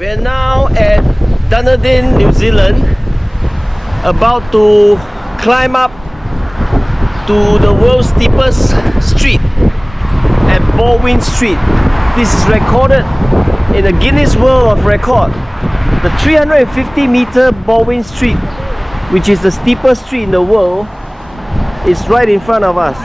We're now at Dunedin, New Zealand, about to climb up to the world's steepest street at Baldwin Street. This is recorded in the Guinness World of Record. The 350-meter Baldwin Street, which is the steepest street in the world, is right in front of us.